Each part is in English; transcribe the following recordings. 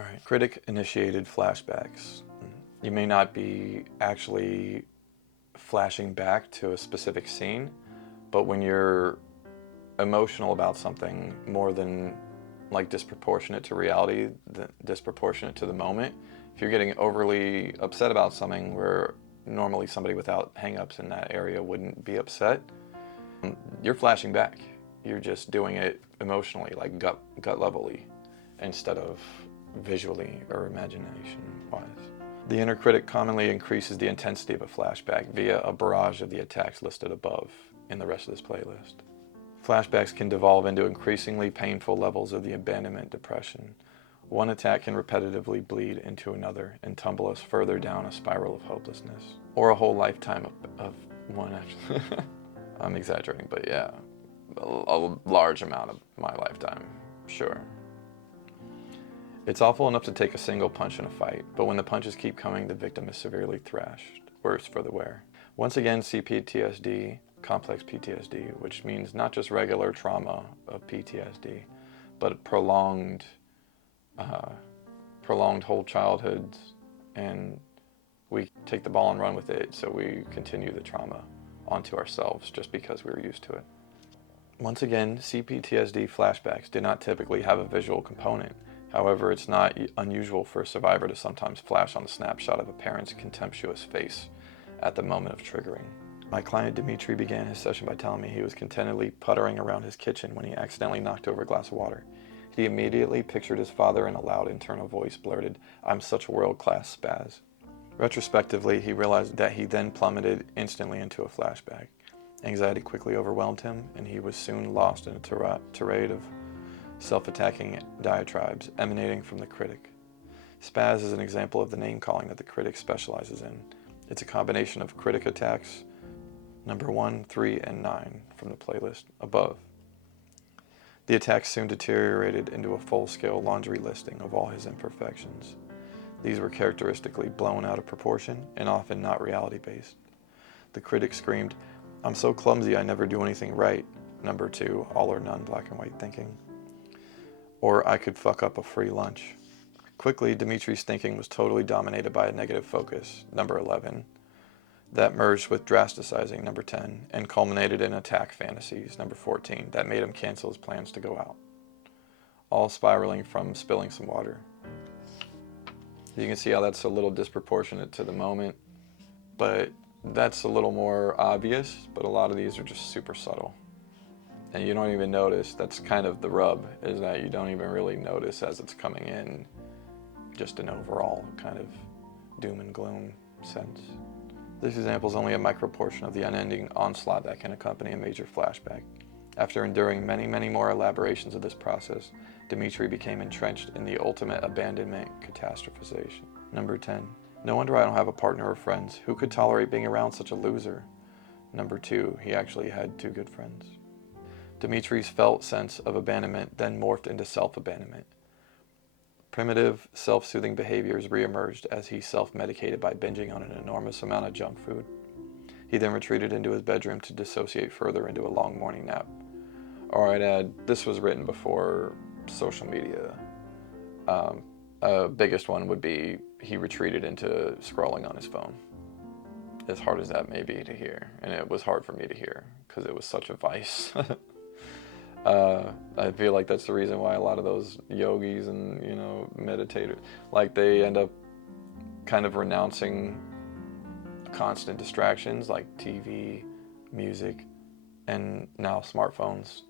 All right, critic-initiated flashbacks. You may not be actually flashing back to a specific scene, but when you're emotional about something more than like disproportionate to reality, disproportionate to the moment, if you're getting overly upset about something where normally somebody without hang-ups in that area wouldn't be upset, you're flashing back. You're just doing it emotionally, like gut levelly, instead of visually or imagination-wise. The inner critic commonly increases the intensity of a flashback via a barrage of the attacks listed above in the rest of this playlist. Flashbacks can devolve into increasingly painful levels of the abandonment depression. One attack can repetitively bleed into another and tumble us further down a spiral of hopelessness. Or a whole lifetime of one, actually. I'm exaggerating, but yeah, a large amount of my lifetime, sure. It's awful enough to take a single punch in a fight, but when the punches keep coming, the victim is severely thrashed, worse for the wear. Once again, CPTSD, complex PTSD, which means not just regular trauma of PTSD, but prolonged whole childhoods, and we take the ball and run with it, so we continue the trauma onto ourselves just because we were used to it. Once again, CPTSD flashbacks do not typically have a visual component. However, it's not unusual for a survivor to sometimes flash on a snapshot of a parent's contemptuous face at the moment of triggering. My client Dimitri began his session by telling me he was contentedly puttering around his kitchen when he accidentally knocked over a glass of water. He immediately pictured his father and a loud internal voice blurted, "I'm such a world-class spaz." Retrospectively, he realized that he then plummeted instantly into a flashback. Anxiety quickly overwhelmed him, and he was soon lost in a tirade of self-attacking diatribes emanating from the critic. Spaz is an example of the name-calling that the critic specializes in. It's a combination of critic attacks, number 1, 3, and 9 from the playlist above. The attacks soon deteriorated into a full-scale laundry listing of all his imperfections. These were characteristically blown out of proportion and often not reality-based. The critic screamed, "I'm so clumsy I never do anything right," number 2, all or none black and white thinking. Or I could fuck up a free lunch. Quickly, Dimitri's thinking was totally dominated by a negative focus, number 11, that merged with drasticizing, number 10, and culminated in attack fantasies, number 14, that made him cancel his plans to go out. All spiraling from spilling some water. You can see how that's a little disproportionate to the moment, but that's a little more obvious, but a lot of these are just super subtle. And you don't even notice. That's kind of the rub, is that you don't even really notice as it's coming in, just an overall kind of doom and gloom sense. This example is only a micro portion of the unending onslaught that can accompany a major flashback. After enduring many, many more elaborations of this process, Dimitri became entrenched in the ultimate abandonment catastrophization. Number 10. No wonder I don't have a partner or friends. Who could tolerate being around such a loser? Number 2. He actually had 2 good friends. Dimitri's felt sense of abandonment then morphed into self-abandonment. Primitive, self-soothing behaviors reemerged as he self-medicated by binging on an enormous amount of junk food. He then retreated into his bedroom to dissociate further into a long morning nap. Or I'd add, this was written before social media. Biggest one would be he retreated into scrolling on his phone. As hard as that may be to hear, and it was hard for me to hear because it was such a vice. I feel like that's the reason why a lot of those yogis and, meditators, like they end up kind of renouncing constant distractions like TV, music, and now smartphones,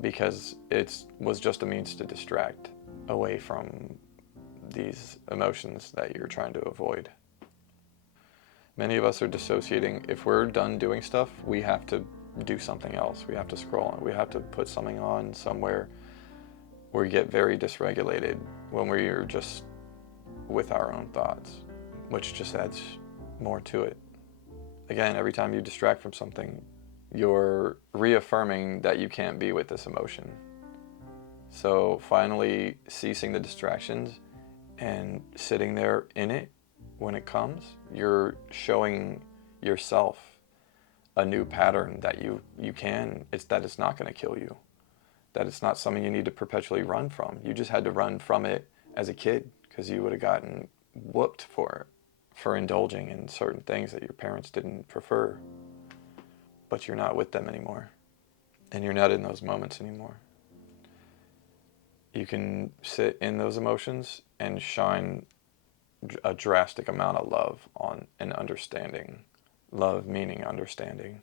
because it was just a means to distract away from these emotions that you're trying to avoid. Many of us are dissociating. If we're done doing stuff, we have to do something else. We have to scroll. We have to put something on somewhere where we get very dysregulated when we're just with our own thoughts, which just adds more to it. Again, every time you distract from something, you're reaffirming that you can't be with this emotion. So finally ceasing the distractions and sitting there in it when it comes, you're showing yourself a new pattern that you can, it's not going to kill you, that it's not something you need to perpetually run from. You just had to run from it as a kid because you would have gotten whooped for indulging in certain things that your parents didn't prefer. But you're not with them anymore, and you're not in those moments anymore. You can sit in those emotions and shine a drastic amount of love on and understanding, love meaning understanding,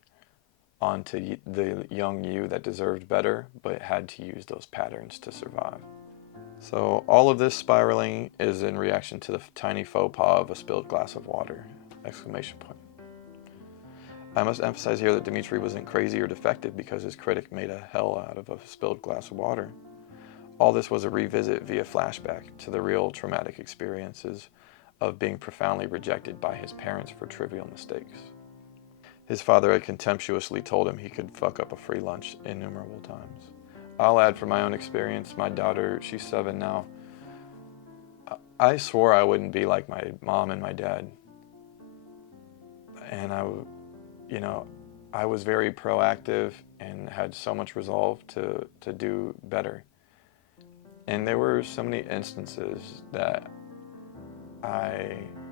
onto the young you that deserved better but had to use those patterns to survive. So all of this spiraling is in reaction to the tiny faux pas of a spilled glass of water! Exclamation point. I must emphasize here that Dimitri wasn't crazy or defective because his critic made a hell out of a spilled glass of water. All this was a revisit via flashback to the real traumatic experiences of being profoundly rejected by his parents for trivial mistakes. His father had contemptuously told him he could fuck up a free lunch innumerable times. I'll add from my own experience, my daughter, she's 7 now, I swore I wouldn't be like my mom and my dad. And I was very proactive and had so much resolve to do better. And there were so many instances that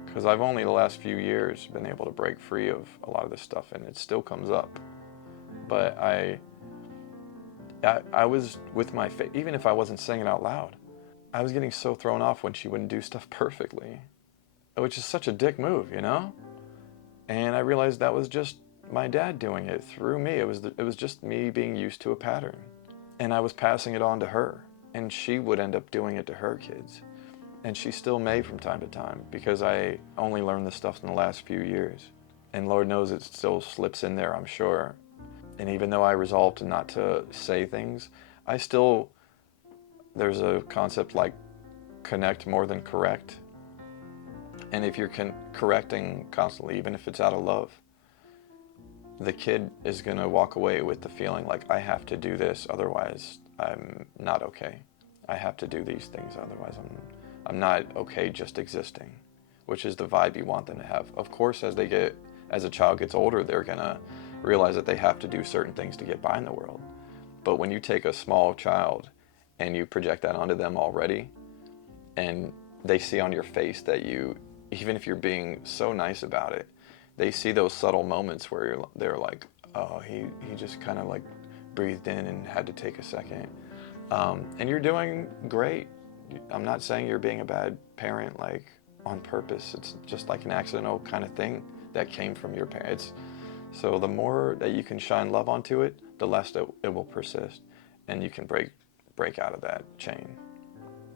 because I've only the last few years been able to break free of a lot of this stuff, and it still comes up. But I was with my faith, even if I wasn't saying it out loud. I was getting so thrown off when she wouldn't do stuff perfectly, which is such a dick move, you know? And I realized that was just my dad doing it through me. It was just me being used to a pattern, and I was passing it on to her, and she would end up doing it to her kids. And she still may from time to time, because I only learned this stuff in the last few years. And Lord knows it still slips in there, I'm sure. And even though I resolved not to say things, there's a concept like connect more than correct. And if you're correcting constantly, even if it's out of love, the kid is going to walk away with the feeling like, I have to do this, otherwise I'm not okay. I have to do these things, otherwise I'm not okay just existing, which is the vibe you want them to have. Of course, as a child gets older, they're going to realize that they have to do certain things to get by in the world. But when you take a small child and you project that onto them already, and they see on your face that even if you're being so nice about it, they see those subtle moments where they're like, oh, he just kind of like breathed in and had to take a second. And you're doing great. I'm not saying you're being a bad parent, like on purpose. It's just like an accidental kind of thing that came from your parents. So the more that you can shine love onto it, the less it will persist, and you can break out of that chain.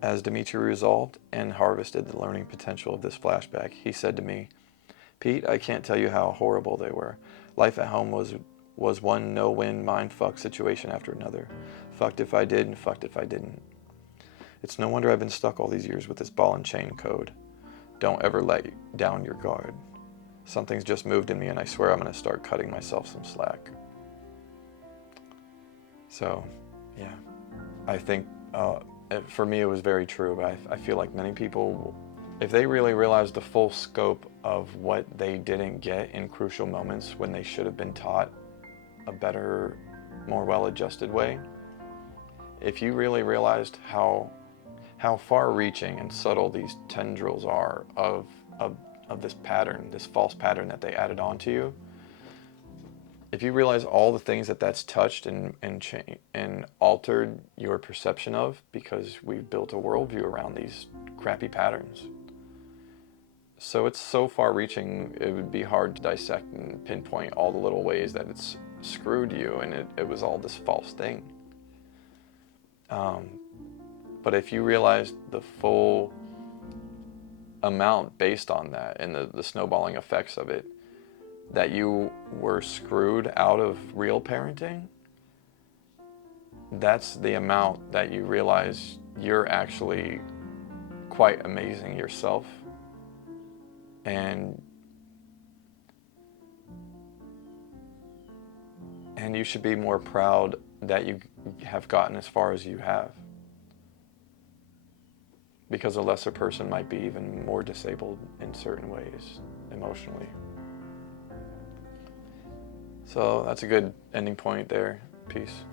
As Dimitri resolved and harvested the learning potential of this flashback, he said to me, Pete, I can't tell you how horrible they were. Life at home was one no-win mind-fuck situation after another. Fucked if I did and fucked if I didn't. It's no wonder I've been stuck all these years with this ball and chain code. Don't ever let down your guard. Something's just moved in me, and I swear I'm going to start cutting myself some slack. So, yeah, I think for me it was very true, but I feel like many people, if they really realized the full scope of what they didn't get in crucial moments when they should have been taught a better, more well-adjusted way, if you really realized how far-reaching and subtle these tendrils are of this pattern, this false pattern that they added onto you, if you realize all the things that's touched and altered your perception of, because we've built a worldview around these crappy patterns. So it's so far-reaching, it would be hard to dissect and pinpoint all the little ways that it's screwed you, and it was all this false thing. But if you realize the full amount based on that and the snowballing effects of it, that you were screwed out of real parenting, that's the amount that you realize you're actually quite amazing yourself. And you should be more proud that you have gotten as far as you have. Because a lesser person might be even more disabled in certain ways, emotionally. So that's a good ending point there. Peace.